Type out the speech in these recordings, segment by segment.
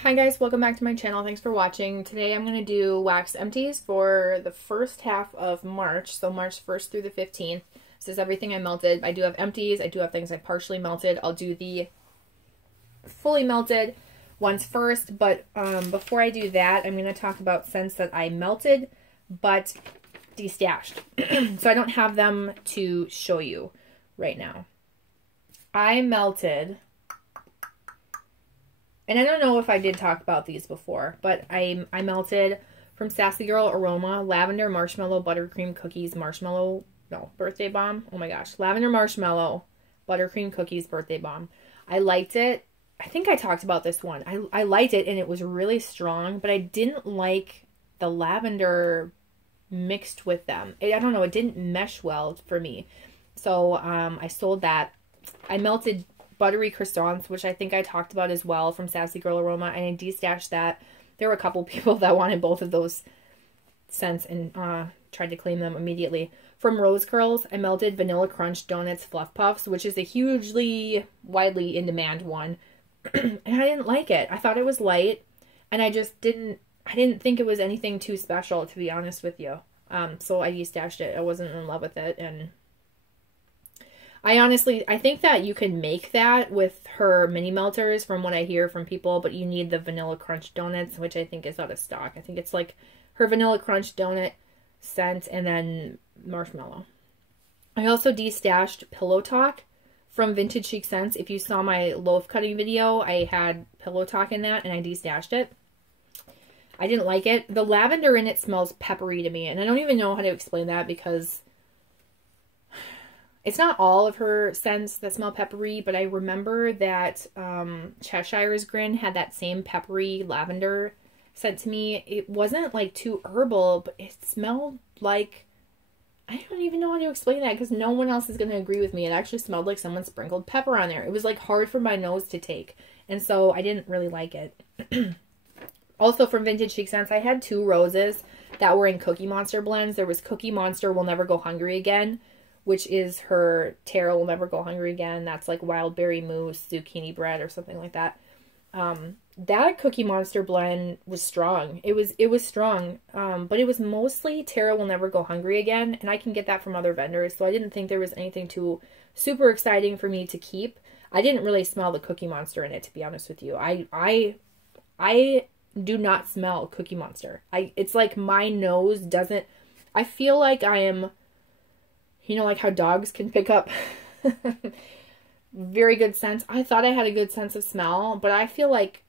Hi guys, welcome back to my channel. Thanks for watching. Today I'm going to do wax empties for the first half of March, so March 1st through the 15th. This is everything I melted. I do have empties, I do have things I partially melted. I'll do the fully melted ones first, but before I do that, I'm going to talk about scents that I melted but destashed. So I don't have them to show you right now. I melted... And I don't know if I did talk about these before, but I melted from Sassy Girl Aroma, Lavender Marshmallow Buttercream Cookies Marshmallow, no, Birthday Bomb. Oh my gosh. Lavender Marshmallow Buttercream Cookies Birthday Bomb. I liked it. I think I talked about this one. I liked it and it was really strong, but I didn't like the lavender mixed with them. I don't know. It didn't mesh well for me. So I sold that. I melted Buttery Croissants, which I think I talked about as well, from Sassy Girl Aroma, and I destashed that. There were a couple people that wanted both of those scents and tried to claim them immediately. From Rose Curls, I melted Vanilla Crunch Donuts Fluff Puffs, which is a hugely, widely in demand one, and I didn't like it. I thought it was light, and I didn't think it was anything too special, to be honest with you. So I destashed it. I wasn't in love with it, and I think that you can make that with her mini melters from what I hear from people, but you need the Vanilla Crunch Donuts, which I think is out of stock. I think it's like her Vanilla Crunch Donut scent and then marshmallow. I also destashed Pillow Talk from Vintage Chic Scents. If you saw my loaf cutting video, I had Pillow Talk in that and I destashed it. I didn't like it. The lavender in it smells peppery to me, and I don't even know how to explain that because it's not all of her scents that smell peppery, but I remember that Cheshire's Grin had that same peppery lavender scent to me. It wasn't like too herbal, but it smelled like, I don't even know how to explain that because no one else is going to agree with me. It actually smelled like someone sprinkled pepper on there. It was like hard for my nose to take, and so I didn't really like it. Also from Vintage Chic Scents, I had two roses that were in Cookie Monster blends. There was Cookie Monster Will Never Go Hungry Again, which is her Tara Will Never Go Hungry Again. That's like wild berry mousse, zucchini bread, or something like that. That Cookie Monster blend was strong. It was strong, but it was mostly Tara Will Never Go Hungry Again, and I can get that from other vendors, so I didn't think there was anything too super exciting for me to keep. I didn't really smell the Cookie Monster in it, to be honest with you. I do not smell Cookie Monster. It's like my nose doesn't... I feel like I am... You know, like how dogs can pick up very good scents. I thought I had a good sense of smell, but I feel like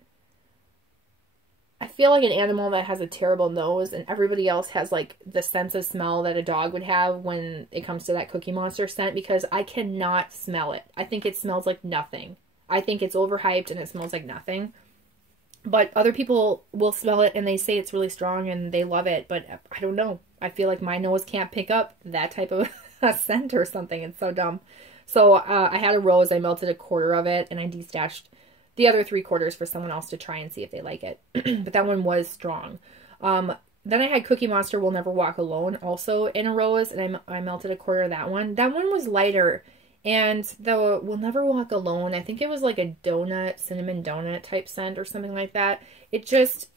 an animal that has a terrible nose and everybody else has like the sense of smell that a dog would have when it comes to that Cookie Monster scent, because I cannot smell it. I think it smells like nothing. I think it's overhyped and it smells like nothing. But other people will smell it and they say it's really strong and they love it, but I don't know. I feel like my nose can't pick up that type of a scent or something. It's so dumb. So I had a rose. I melted a quarter of it and I destashed the other 3/4 for someone else to try and see if they like it. But that one was strong. Then I had Cookie Monster Will Never Walk Alone also in a rose, and I melted a quarter of that one. That one was lighter, and the Will Never Walk Alone, I think it was like a donut, cinnamon donut type scent or something like that. It just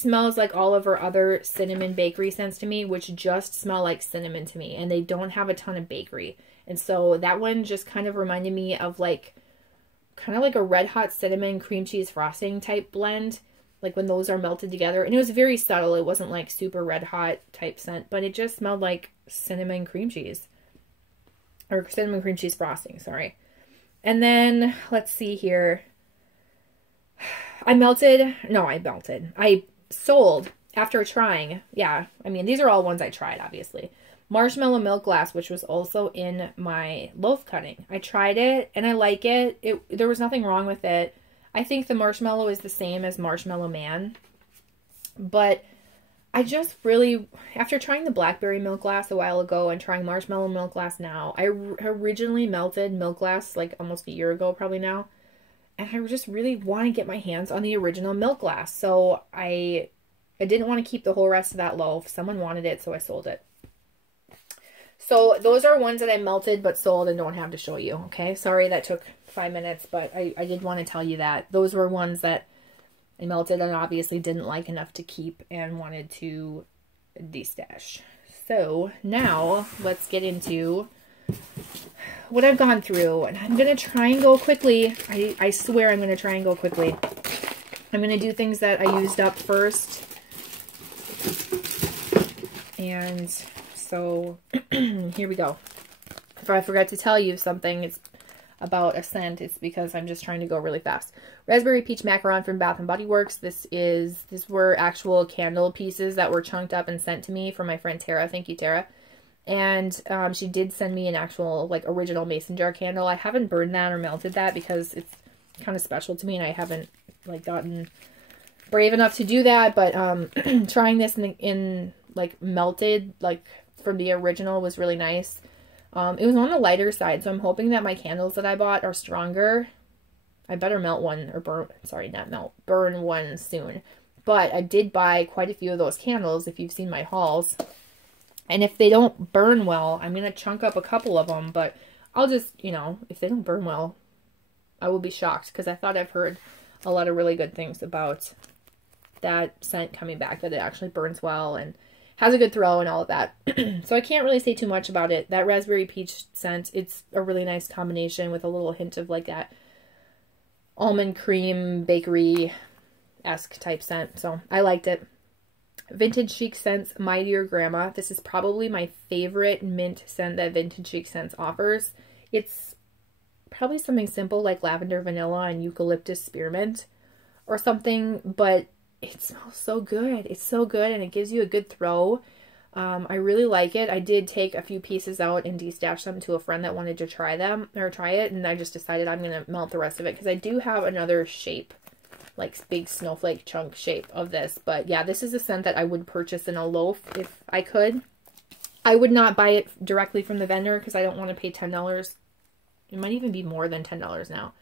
smells like all of her other cinnamon bakery scents to me, which just smell like cinnamon to me, and they don't have a ton of bakery. And so that one just kind of reminded me of like, kind of like a Red Hot Cinnamon cream cheese frosting type blend, like when those are melted together. And it was very subtle. It wasn't like super red hot type scent, but it just smelled like cinnamon cream cheese. Or cinnamon cream cheese frosting, sorry. And then, let's see here. I sold after trying. Yeah, I mean, these are all ones I tried, obviously. Marshmallow Milk Glass, which was also in my loaf cutting. I tried it, and I like it. There was nothing wrong with it. I think the marshmallow is the same as Marshmallow Man. But I just really, after trying the Blackberry Milk Glass a while ago and trying Marshmallow Milk Glass now, I originally melted Milk Glass like almost a year ago probably now. And I just really want to get my hands on the original Milk Glass. So I didn't want to keep the whole rest of that loaf. Someone wanted it, so I sold it. So those are ones that I melted but sold and don't have to show you, okay? Sorry that took 5 minutes, but I did want to tell you that. Those were ones that I melted and obviously didn't like enough to keep and wanted to destash. So now let's get into what I've gone through. And I'm going to try and go quickly. I swear I'm going to try and go quickly. I'm going to do things that I used up first. And so here we go. If I forgot to tell you something, it's about a scent, it's because I'm just trying to go really fast. Raspberry Peach Macaron from Bath & Body Works. These were actual candle pieces that were chunked up and sent to me from my friend Tara. Thank you, Tara. And she did send me an actual, like, original mason jar candle. I haven't burned that or melted that because it's kind of special to me and I haven't, like, gotten brave enough to do that. But trying this in like, melted, like, from the original was really nice. It was on the lighter side, so I'm hoping that my candles that I bought are stronger. I better melt one, or burn, sorry, not melt, burn one soon. But I did buy quite a few of those candles, if you've seen my hauls. And if they don't burn well, I'm going to chunk up a couple of them, but I'll just, you know, if they don't burn well, I will be shocked, because I thought I've heard a lot of really good things about that scent coming back, that it actually burns well, and has a good throw and all of that. So I can't really say too much about it. That raspberry peach scent, it's a really nice combination with a little hint of like that almond cream bakery-esque type scent. So I liked it. Vintage Chic Scents, My Dear Grandma. This is probably my favorite mint scent that Vintage Chic Scents offers. It's probably something simple like lavender, vanilla, and eucalyptus spearmint or something, but it smells so good. It's so good, and it gives you a good throw. I really like it. I did take a few pieces out and destash them to a friend that wanted to try it, and I just decided I'm going to melt the rest of it because I do have another shape, like big snowflake chunk shape of this. But yeah, this is a scent that I would purchase in a loaf if I could. I would not buy it directly from the vendor because I don't want to pay $10. It might even be more than $10 now.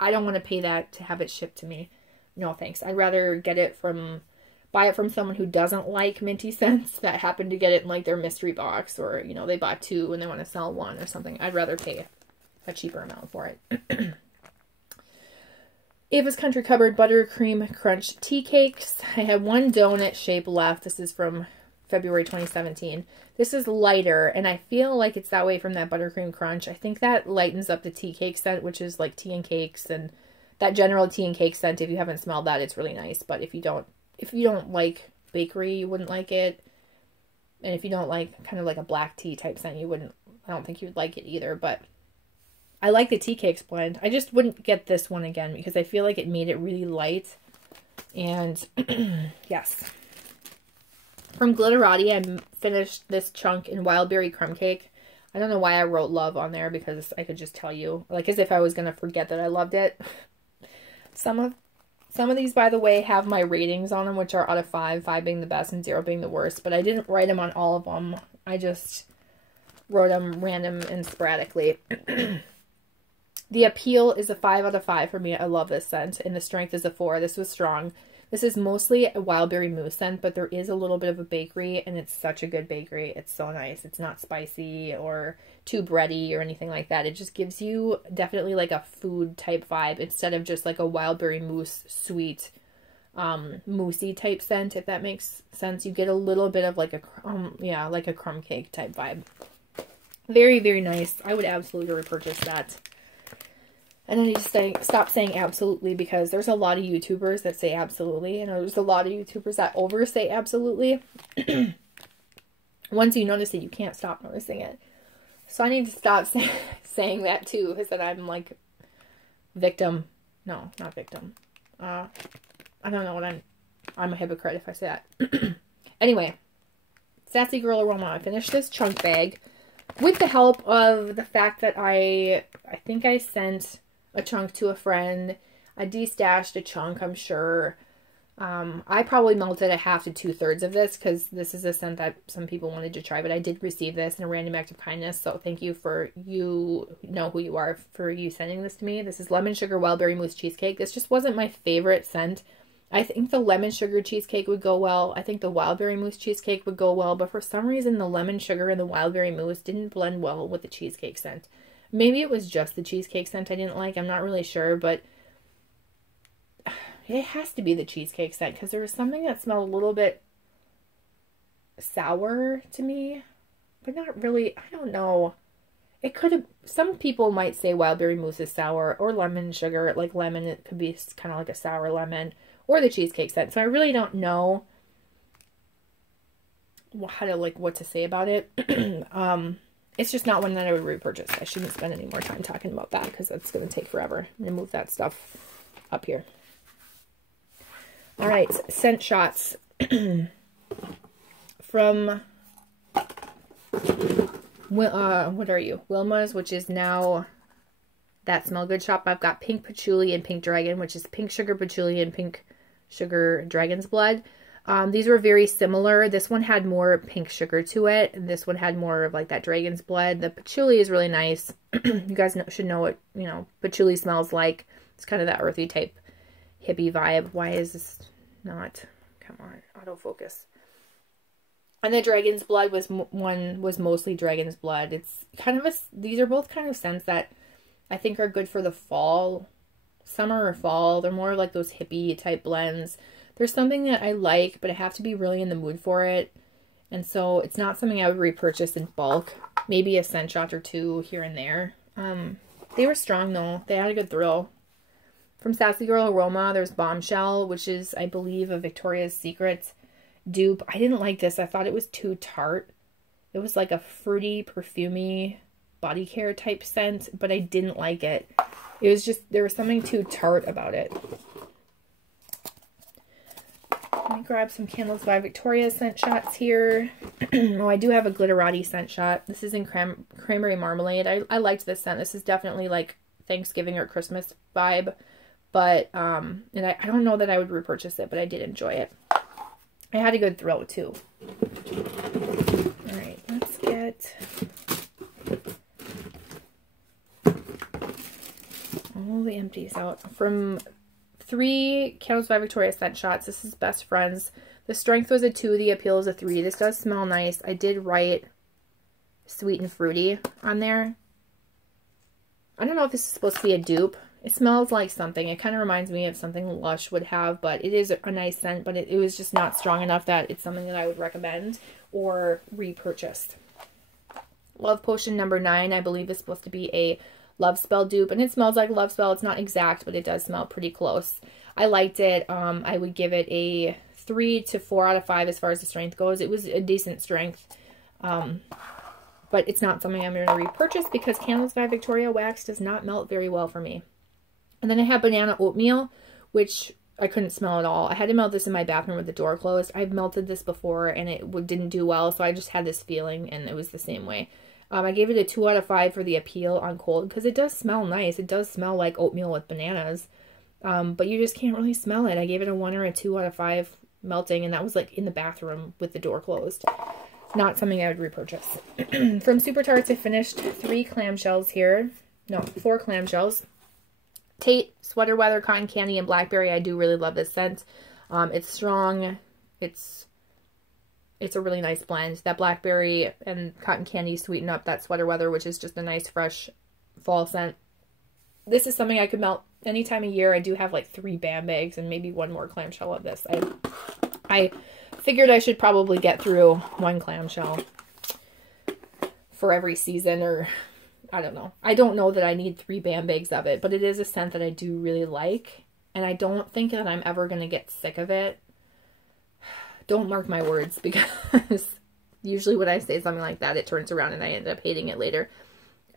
I don't want to pay that to have it shipped to me. No thanks. I'd rather buy it from someone who doesn't like minty scents that happen to get it in like their mystery box, or, you know, they bought two and they want to sell one or something. I'd rather pay a cheaper amount for it. Ava's Country Cupboard Buttercream Crunch Tea Cakes. I have one donut shape left. This is from February 2017. This is lighter, and I feel like it's that way from that Buttercream Crunch. I think that lightens up the tea cake scent, which is like tea and cakes, and that general tea and cake scent. If you haven't smelled that, it's really nice. But if you don't like bakery, you wouldn't like it. And if you don't like kind of like a black tea type scent, I don't think you would like it either. But I like the tea cakes blend. I just wouldn't get this one again because I feel like it made it really light. And yes. From Glitterati, I finished this chunk in Wild Berry Crumb Cake. I don't know why I wrote love on there because I could just tell you, like as if I was going to forget that I loved it. Some of these, by the way, have my ratings on them, which are out of 5, 5 being the best and 0 being the worst. But I didn't write them on all of them. I just wrote them random and sporadically. The appeal is a 5 out of 5 for me. I love this scent. And the strength is a 4. This was strong. This is mostly a wild berry mousse scent, but there is a little bit of a bakery, and it's such a good bakery. It's so nice. It's not spicy or too bready or anything like that. It just gives you definitely like a food type vibe instead of just like a wild berry mousse sweet moussey type scent, if that makes sense. You get a little bit of like like a crumb cake type vibe. Very, very nice. I would absolutely repurchase that. And I need to stop saying absolutely because there's a lot of YouTubers that say absolutely, and there's a lot of YouTubers that oversay absolutely. Once you notice it, you can't stop noticing it. So I need to stop saying that too, because then I'm like victim. No, not victim. I don't know what I'm a hypocrite if I say that. Anyway, Sassy Girl Aroma. I finished this chunk bag with the help of the fact that I think I sent a chunk to a friend. I destashed a chunk, I'm sure. I probably melted a half to 2/3 of this because this is a scent that some people wanted to try, but I did receive this in a random act of kindness, so thank you for, you know who you are, for you sending this to me. This is Lemon Sugar Wild Berry Mousse Cheesecake. This just wasn't my favorite scent. I think the lemon sugar cheesecake would go well. I think the wild berry mousse cheesecake would go well, but for some reason the lemon sugar and the wild berry mousse didn't blend well with the cheesecake scent. Maybe it was just the cheesecake scent I didn't like. I'm not really sure, but It has to be the cheesecake scent because there was something that smelled a little bit sour to me, but not really. I don't know. It could have, some people might say wild berry mousse is sour, or lemon sugar, like lemon, it could be kind of like a sour lemon, or the cheesecake scent. So I really don't know how to, like, what to say about it. It's just not one that I would repurchase. I shouldn't spend any more time talking about that because that's going to take forever. I'm going to move that stuff up here. All right, scent shots from what are you? Wilma's, which is now That Smell Good shop. I've got pink patchouli and pink dragon, which is pink sugar patchouli and pink sugar dragon's blood. These were very similar. This one had more pink sugar to it, and this one had more of like that dragon's blood. The patchouli is really nice. You guys should know what, you know, patchouli smells like. It's kind of that earthy type hippie vibe. Why is this not? Come on, autofocus. And the dragon's blood was mostly dragon's blood. It's kind of these are both kind of scents that I think are good for the fall, summer or fall. They're more like those hippie type blends. There's something that I like, but I have to be really in the mood for it. And so it's not something I would repurchase in bulk. Maybe a scent shot or two here and there. They were strong though. They had a good thrill. From Sassy Girl Aroma, there's Bombshell, which is, I believe, a Victoria's Secret dupe. I didn't like this. I thought it was too tart. It was like a fruity, perfumey body care type scent, but I didn't like it. It was just, there was something too tart about it. Let me grab some Candles by Victoria scent shots here. Oh, I do have a Glitterati scent shot. This is in Cranberry Marmalade. I liked this scent. This is definitely like Thanksgiving or Christmas vibe. But, and I don't know that I would repurchase it, but I did enjoy it. I had a good thrill too. All right, let's get all the empties out. From 3 Candles by Victoria scent shots, this is Best Friends. The strength was a 2, the appeal is a 3. This does smell nice. I did write sweet and fruity on there. I don't know if this is supposed to be a dupe. It smells like something. It kind of reminds me of something Lush would have, but it is a nice scent, but it was just not strong enough that it's something that I would recommend or repurchase. Love Potion number 9, I believe, is supposed to be a Love Spell dupe, and it smells like Love Spell. It's not exact, but it does smell pretty close. I liked it. I would give it a 3 to 4 out of 5 as far as the strength goes. It was a decent strength, but it's not something I'm going to repurchase because Candles by Victoria wax does not melt very well for me. And then I have Banana Oatmeal, which I couldn't smell at all. I had to melt this in my bathroom with the door closed. I've melted this before and it didn't do well, so I just had this feeling and it was the same way. I gave it a 2 out of 5 for the appeal on cold because it does smell nice. It does smell like oatmeal with bananas, but you just can't really smell it. I gave it a 1 or a 2 out of 5 melting, and that was like in the bathroom with the door closed. Not something I would repurchase. From Super Tarts, I finished 3 clamshells here. No, 4 clamshells. Tate, Sweater Weather, Cotton Candy, and Blackberry. I do really love this scent. It's strong. It's a really nice blend. That Blackberry and Cotton Candy sweeten up that Sweater Weather, which is just a nice, fresh fall scent. This is something I could melt any time of year. I do have like 3 bam bags and maybe 1 more clamshell of this. I figured I should probably get through 1 clamshell for every season, or I don't know. I don't know that I need 3 bam bags of it, but it is a scent that I do really like, and I don't think that I'm ever going to get sick of it. Don't mark my words, because usually when I say something like that, it turns around and I end up hating it later.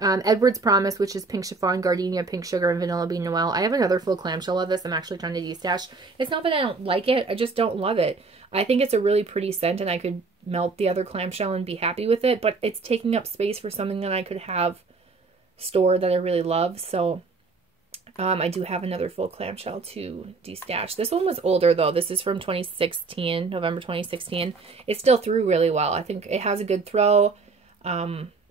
Edward's Promise, which is pink chiffon, gardenia, pink sugar, and vanilla bean noel. I have another full clamshell of this. I'm actually trying to destash. It's not that I don't like it. I just don't love it. I think it's a really pretty scent, and I could melt the other clamshell and be happy with it, but it's taking up space for something that I could have stored that I really love. So I do have another full clamshell to destash. This one was older though. This is from 2016, November 2016. It still threw really well. I think it has a good throw.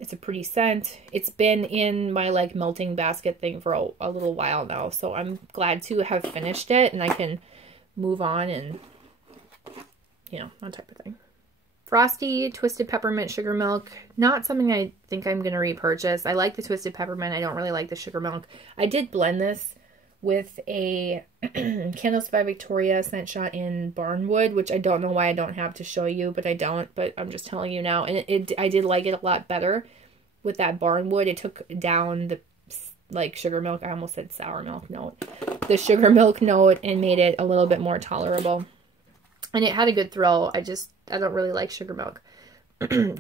It's a pretty scent. It's been in my like melting basket thing for a little while now, so I'm glad to have finished it and I can move on and, you know, that type of thing. Frosty Twisted Peppermint Sugar Milk. Not something I think I'm going to repurchase. I like the Twisted Peppermint. I don't really like the sugar milk. I did blend this with a Candles by Victoria scent shot in Barnwood, which I don't know why I don't have to show you, but I don't, but I'm just telling you now. And I did like it a lot better with that Barnwood. It took down the, like, sugar milk, I almost said sour milk note, the sugar milk note, and made it a little bit more tolerable. And it had a good throw. I don't really like sugar milk.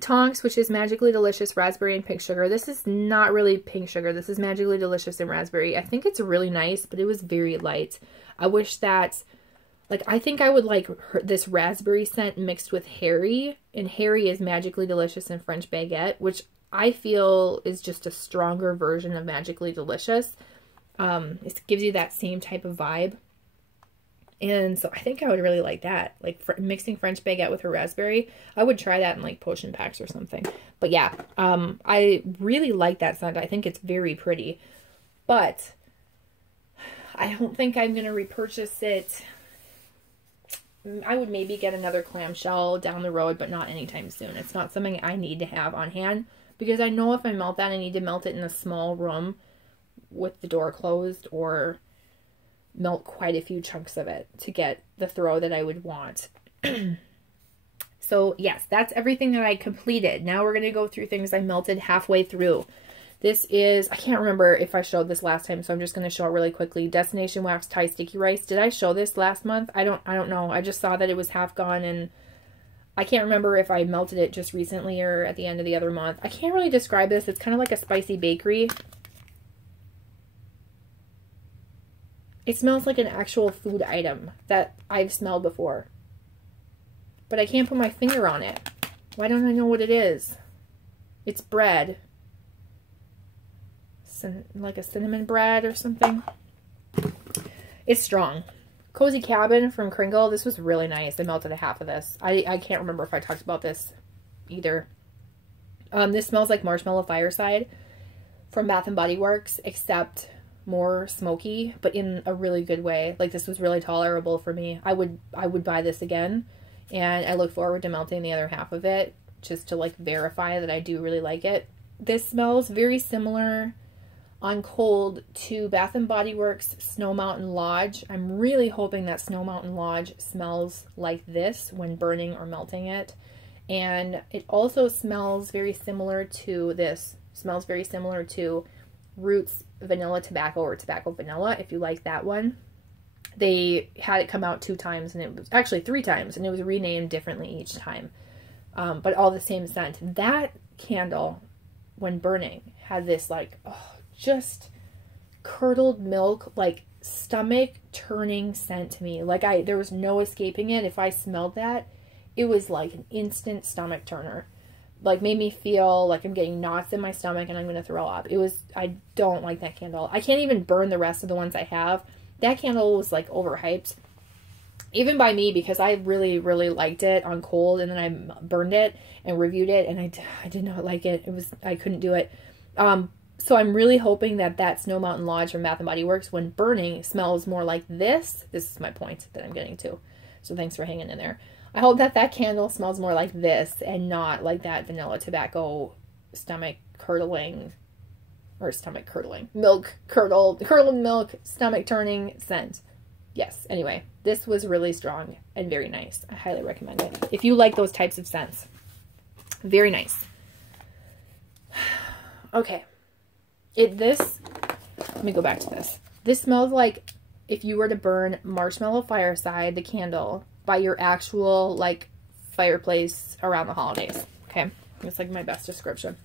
Tonks, which is Magically Delicious Raspberry and Pink Sugar. This is not really pink sugar. This is Magically Delicious and Raspberry. I think it's really nice, but it was very light. I wish that, like, I think I would like this raspberry scent mixed with Harry. And Harry is Magically Delicious and French Baguette, which I feel is just a stronger version of Magically Delicious. It gives you that same type of vibe. And so I think I would really like that. Like mixing French Baguette with her raspberry. I would try that in like potion packs or something. But yeah, I really like that scent. I think it's very pretty. But I don't think I'm going to repurchase it. I would maybe get another Clam Shell down the road, but not anytime soon. It's not something I need to have on hand. Because I know if I melt that, I need to melt it in a small room with the door closed, or melt quite a few chunks of it to get the throw that I would want. So yes, that's everything that I completed. Now we're going to go through things I melted halfway through. This is, I can't remember if I showed this last time, so I'm just going to show it really quickly. Destination Wax Thai Sticky Rice. Did I show this last month? I don't know. I just saw that it was half gone, and I can't remember if I melted it just recently or at the end of the other month. I can't really describe this. It's kind of like a spicy bakery. It smells like an actual food item that I've smelled before. But I can't put my finger on it. Why don't I know what it is? It's bread. Like a cinnamon bread or something. It's strong. Cozy Cabin from Kringle. This was really nice. I melted a half of this. I can't remember if I talked about this either. This smells like Marshmallow Fireside from Bath & Body Works, except more smoky, but in a really good way. Like, this was really tolerable for me. I would buy this again, and I look forward to melting the other half of it just to like verify that I do really like it. This smells very similar on cold to Bath & Body Works Snow Mountain Lodge. I'm really hoping that Snow Mountain Lodge smells like this when burning or melting it. And it also smells very similar to this. Smells very similar to Roots Vanilla Tobacco or Tobacco Vanilla, if you like that one. They had it come out 2 times, and it was actually 3 times, and it was renamed differently each time. But all the same scent. That candle, when burning, had this like, oh, just curdled milk, like stomach turning scent to me. Like there was no escaping it. If I smelled that, it was like an instant stomach turner. Like, made me feel like I'm getting knots in my stomach and I'm going to throw up. I don't like that candle. I can't even burn the rest of the ones I have. That candle was like overhyped. Even by me, because I really, really liked it on cold, and then I burned it and reviewed it, and I did not like it. I couldn't do it. So I'm really hoping that Snow Mountain Lodge from Bath & Body Works, when burning, smells more like this. This is my point that I'm getting to. So thanks for hanging in there. I hope that candle smells more like this and not like that vanilla tobacco stomach curdling, or stomach curdling, milk curdled milk, stomach turning scent. Yes, anyway, this was really strong and very nice. I highly recommend it if you like those types of scents. Very nice. Okay. Let me go back to this. This smells like if you were to burn Marshmallow Fireside, the candle, by your actual, like, fireplace around the holidays. Okay? It's, like, my best description.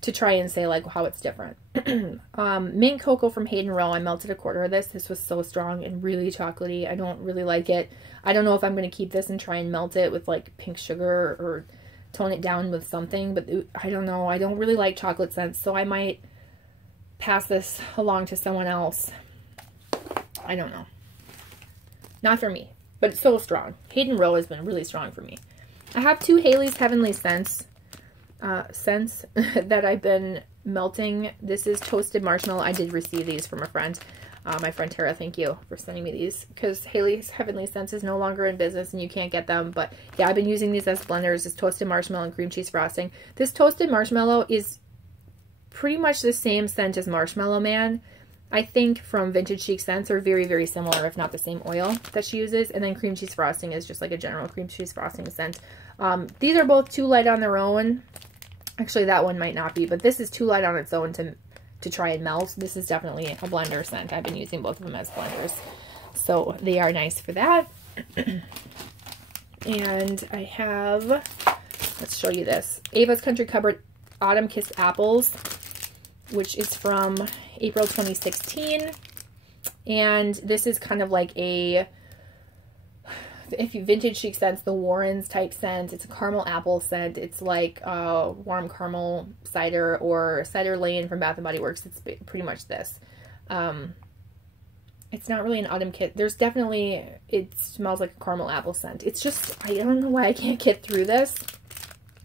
To try and say, like, how it's different. Mint Cocoa from Hayden Row. I melted a quarter of this. This was so strong and really chocolatey. I don't really like it. I don't know if I'm going to keep this and try and melt it with, like, pink sugar or tone it down with something. But I don't know. I don't really like chocolate scents, so I might pass this along to someone else. I don't know. Not for me. But it's so strong. Hayden Row has been really strong for me. I have 2 Haley's Heavenly Scents that I've been melting. This is Toasted Marshmallow. I did receive these from a friend. My friend Tara, thank you for sending me these. Because Haley's Heavenly Scents is no longer in business and you can't get them. But yeah, I've been using these as blenders. It's Toasted Marshmallow and Cream Cheese Frosting. This Toasted Marshmallow is pretty much the same scent as Marshmallow Man. I think from Vintage Chic scents are very, very similar, if not the same oil that she uses. And then cream cheese frosting is just like a general cream cheese frosting scent. These are both too light on their own. Actually, that one might not be, but this is too light on its own to try and melt. This is definitely a blender scent. I've been using both of them as blenders. So they are nice for that. And I have, let's show you this, Ava's Country Cupboard Autumn Kiss Apples, which is from April 2016. And this is kind of like a, if you Vintage Chic scents, the Warrens type scent. It's a caramel apple scent. It's like warm caramel cider or cider lane from Bath & Body Works. It's pretty much this. It's not really an autumn kiss. There's definitely, it smells like a caramel apple scent. It's just, I don't know why I can't get through this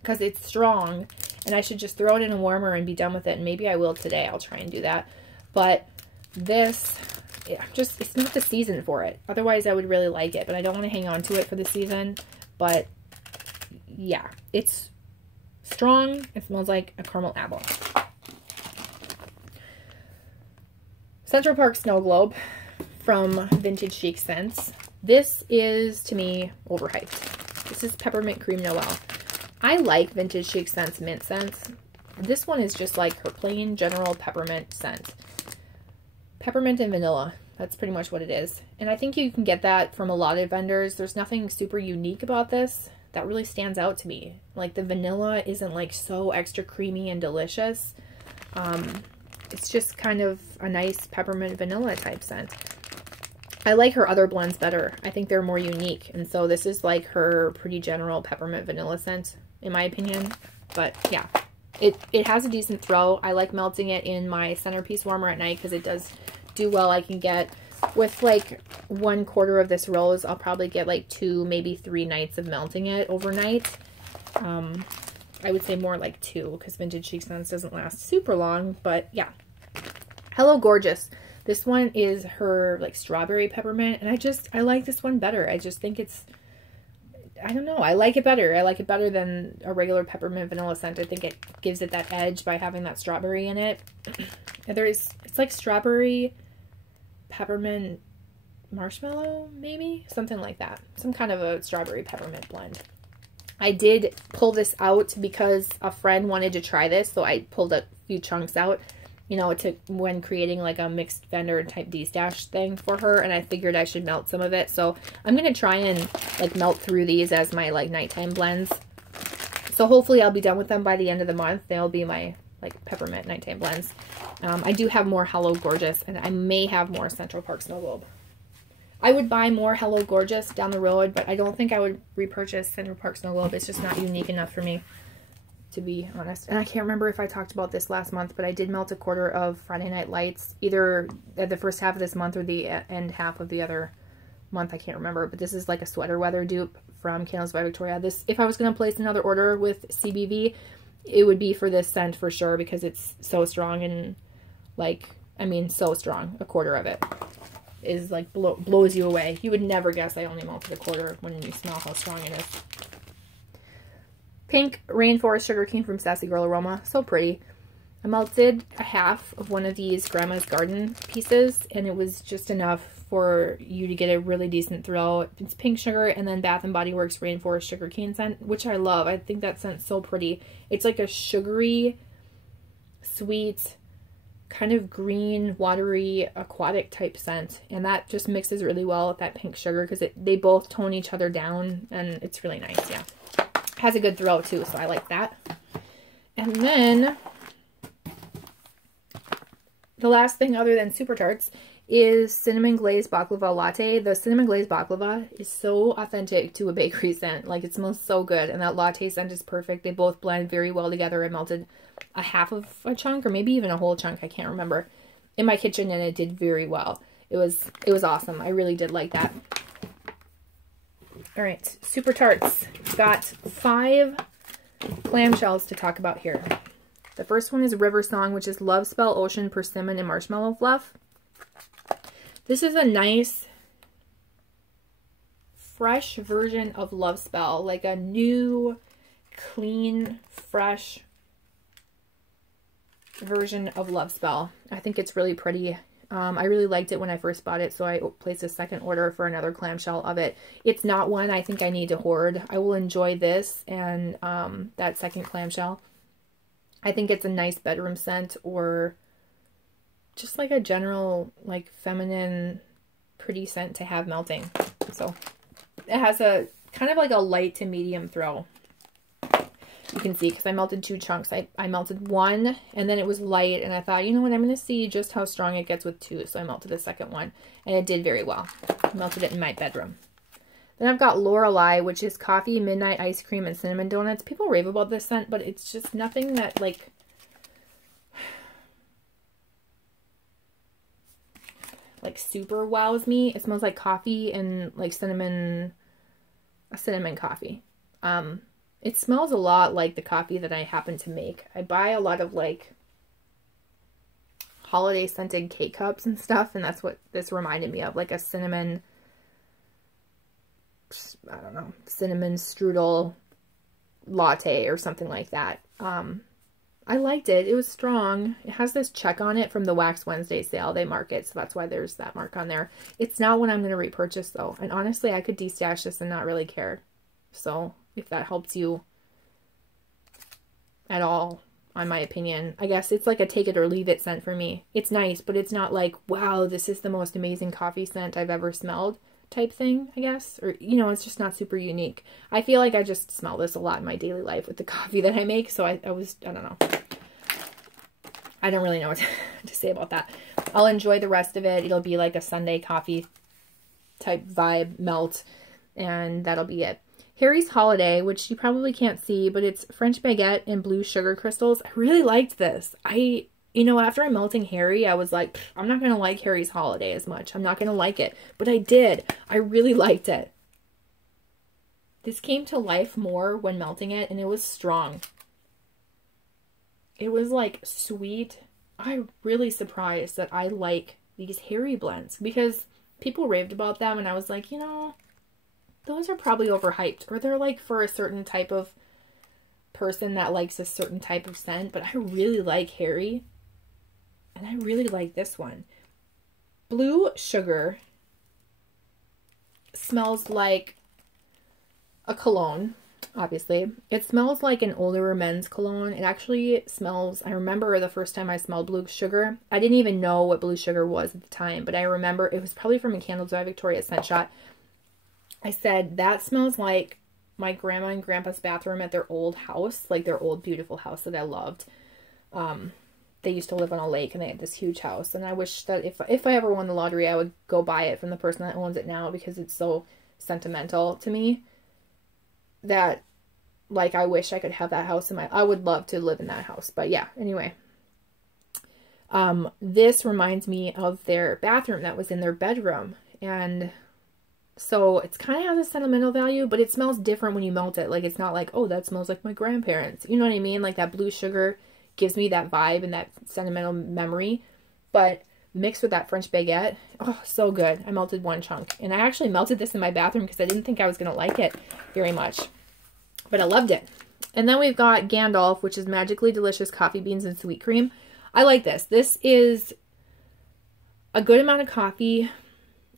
because it's strong and I should just throw it in a warmer and be done with it. And maybe I will today. I'll try and do that. But this, it's not the season for it. Otherwise, I would really like it, but I don't want to hang on to it for the season. But yeah, it's strong. It smells like a caramel apple. Central Park Snow Globe from Vintage Chic Scents. This is, to me, overhyped. This is Peppermint Cream Noel. I like Vintage Chic Scents mint scents. This one is just like her plain general peppermint scent. Peppermint and vanilla. That's pretty much what it is. And I think you can get that from a lot of vendors. There's nothing super unique about this that really stands out to me. Like the vanilla isn't like so extra creamy and delicious. It's just kind of a nice peppermint vanilla type scent. I like her other blends better. I think they're more unique. And so this is like her pretty general peppermint vanilla scent, in my opinion. But yeah, it has a decent throw. I like melting it in my centerpiece warmer at night because it does do well. I can get, with like 1/4 of this rose, I'll probably get like 2, maybe 3 nights of melting it overnight. I would say more like 2 because Vintage Chic Scents doesn't last super long, but yeah. Hello Gorgeous. This one is her like strawberry peppermint, and I like this one better. I just think it's, I don't know, I like it better. I like it better than a regular peppermint vanilla scent. I think it gives it that edge by having that strawberry in it. And it's like strawberry, peppermint, marshmallow, maybe? Something like that. Some kind of a strawberry peppermint blend. I did pull this out because a friend wanted to try this, so I pulled a few chunks out, you know, when creating like a mixed vendor type D-stash thing for her, and I figured I should melt some of it. So I'm going to try and like melt through these as my like nighttime blends. So hopefully I'll be done with them by the end of the month. They'll be my like peppermint nighttime blends. I do have more Hello Gorgeous, and I may have more Central Park Snow Globe. I would buy more Hello Gorgeous down the road, but I don't think I would repurchase Central Park Snow Globe. It's just not unique enough for me, to be honest. And I can't remember if I talked about this last month, but I did melt 1/4 of Friday Night Lights, either at the first half of this month or the end half of the other month. I can't remember, but this is like a sweater weather dupe from Candles by Victoria. This, if I was going to place another order with CBV, it would be for this scent for sure, because it's so strong and like, I mean, so strong. 1/4 of it is like blows you away. You would never guess I only melted 1/4 when you smell how strong it is. Pink Rainforest Sugar Cane from Sassy Girl Aroma. So pretty. I melted a half of one of these Grandma's Garden pieces, and it was just enough for you to get a really decent throw. It's pink sugar, and then Bath & Body Works Rainforest Sugar Cane scent, which I love. I think that scent's so pretty. It's like a sugary, sweet, kind of green, watery, aquatic type scent, and that just mixes really well with that pink sugar because they both tone each other down, and it's really nice. Yeah, has a good throw too, so I like that. And then the last thing other than Super Tarts is Cinnamon Glaze Baklava Latte. The Cinnamon Glaze Baklava is so authentic to a bakery scent. Like, it smells so good, and that latte scent is perfect. They both blend very well together. I melted a half of a chunk, or maybe even a whole chunk, I can't remember, in my kitchen, and it did very well. It was awesome. I really did like that. All right, Super Tarts. Got 5 clamshells to talk about here. The first one is River Song, which is Love Spell, Ocean, Persimmon, and Marshmallow Fluff. This is a nice, fresh version of Love Spell, like a new, clean, fresh version of Love Spell. I think it's really pretty. I really liked it when I first bought it, so I placed a second order for another clamshell of it. It's not one I think I need to hoard. I will enjoy this and that second clamshell. I think it's a nice bedroom scent, or just like a general like feminine pretty scent to have melting. So it has a kind of like a light to medium throw. You can see, because I melted 2 chunks. I melted 1, and then it was light, and I thought, you know what, I'm going to see just how strong it gets with 2, so I melted the second one, and it did very well. I melted it in my bedroom. Then I've got Lorelai, which is coffee, midnight ice cream, and cinnamon donuts. People rave about this scent, but it's just nothing that, like super wows me. It smells like coffee and like cinnamon, a cinnamon coffee. It smells a lot like the coffee that I happen to make. I buy a lot of like holiday scented K-cups and stuff, and that's what this reminded me of, like a cinnamon, I don't know, cinnamon strudel latte or something like that. I liked it. It was strong. It has this check on it from the Wax Wednesday sale. They mark it, so that's why there's that mark on there. It's not one I'm going to repurchase though, and honestly I could destash this and not really care. So if that helps you at all, on my opinion. I guess it's like a take it or leave it scent for me. It's nice, but it's not like, wow, this is the most amazing coffee scent I've ever smelled type thing, I guess. Or, you know, it's just not super unique. I feel like I just smell this a lot in my daily life with the coffee that I make, so I don't know. I don't really know what to say about that. I'll enjoy the rest of it. It'll be like a Sunday coffee type vibe melt, and that'll be it. Harry's Holiday, which you probably can't see, but it's French baguette and blue sugar crystals. I really liked this. You know, after I'm melting Harry, I was like, I'm not going to like Harry's Holiday as much. I'm not going to like it. But I did. I really liked it. This came to life more when melting it, and it was strong. It was like sweet. I'm really surprised that I like these Harry blends, because people raved about them, and I was like, you know, those are probably overhyped, or they're like for a certain type of person that likes a certain type of scent, but I really like Harry, and I really like this one. Blue sugar smells like a cologne, obviously. It smells like an older men's cologne. It actually smells, I remember the first time I smelled blue sugar, I didn't even know what blue sugar was at the time, but I remember it was probably from a Candles by Victoria scent shot. I said, that smells like my grandma and grandpa's bathroom at their old house, like their old beautiful house that I loved. They used to live on a lake, and they had this huge house, and I wish that if I ever won the lottery, I would go buy it from the person that owns it now, because it's so sentimental to me that, like, I wish I could have that house I would love to live in that house. But yeah, anyway. This reminds me of their bathroom that was in their bedroom, and so it's kind of has a sentimental value, but it smells different when you melt it. Like, it's not like, oh, that smells like my grandparents. You know what I mean? Like, that blue sugar gives me that vibe and that sentimental memory. But mixed with that French baguette, oh, so good. I melted 1 chunk. And I actually melted this in my bathroom because I didn't think I was going to like it very much. But I loved it. And then we've got Gandalf, which is Magically Delicious Coffee Beans and Sweet Cream. I like this. This is a good amount of coffee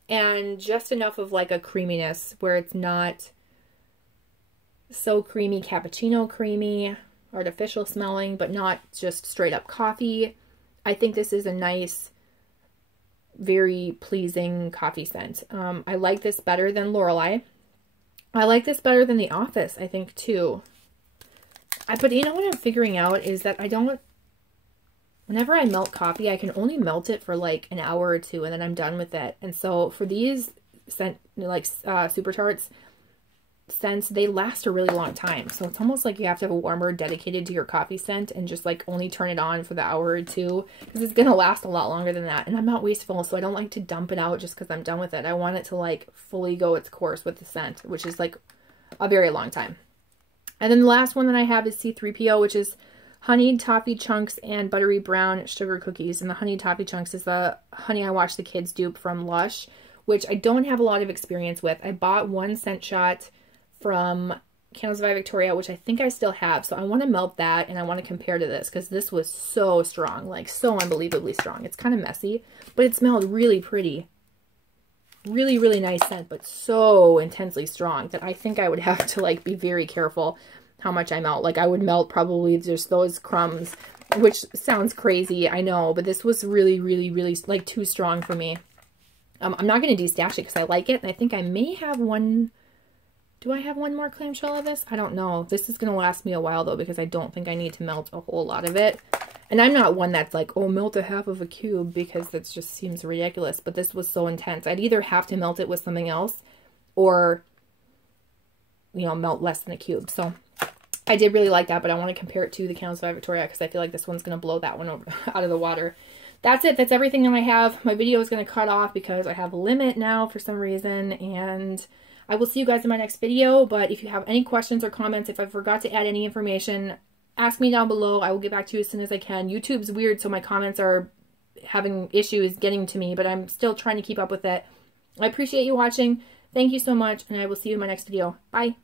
and just enough of like a creaminess where it's not so creamy, cappuccino creamy, artificial smelling, but not just straight up coffee. I think this is a nice, very pleasing coffee scent. I like this better than Lorelai. I like this better than The Office, I think, too. But you know what I'm figuring out is that whenever I melt coffee, I can only melt it for like an hour or 2, and then I'm done with it. And so for these scent, like Super Tarts scents, they last a really long time. So it's almost like you have to have a warmer dedicated to your coffee scent and just like only turn it on for the hour or 2, because it's going to last a lot longer than that. And I'm not wasteful, so I don't like to dump it out just because I'm done with it. I want it to like fully go its course with the scent, which is like a very long time. And then the last one that I have is C3PO, which is honeyed toffee chunks and buttery brown sugar cookies. And the honeyed toffee chunks is the Honey I Watch the Kids dupe from Lush, which I don't have a lot of experience with. I bought 1 scent shot from Candles by Victoria, which I think I still have. So I want to melt that, and I want to compare to this, because this was so strong, like so unbelievably strong. It's kind of messy, but it smelled really pretty. Really, really nice scent, but so intensely strong that I think I would have to like be very careful how much I melt. Like I would melt probably just those crumbs, which sounds crazy, I know, but this was really, really, really like too strong for me. I'm not going to destash it because I like it, and I think I may have one. Do I have one more clamshell of this? I don't know. This is going to last me a while, though, because I don't think I need to melt a whole lot of it. And I'm not one that's like, oh, melt a half of a cube, because that just seems ridiculous. But this was so intense. I'd either have to melt it with something else or, you know, melt less than a cube. So I did really like that, but I want to compare it to the Candles by Victoria because I feel like this one's going to blow that one over, out of the water. That's it. That's everything that I have. My video is going to cut off because I have a limit now for some reason, and I will see you guys in my next video. But if you have any questions or comments, if I forgot to add any information, ask me down below. I will get back to you as soon as I can. YouTube's weird, so my comments are having issues getting to me, but I'm still trying to keep up with it. I appreciate you watching. Thank you so much, and I will see you in my next video. Bye.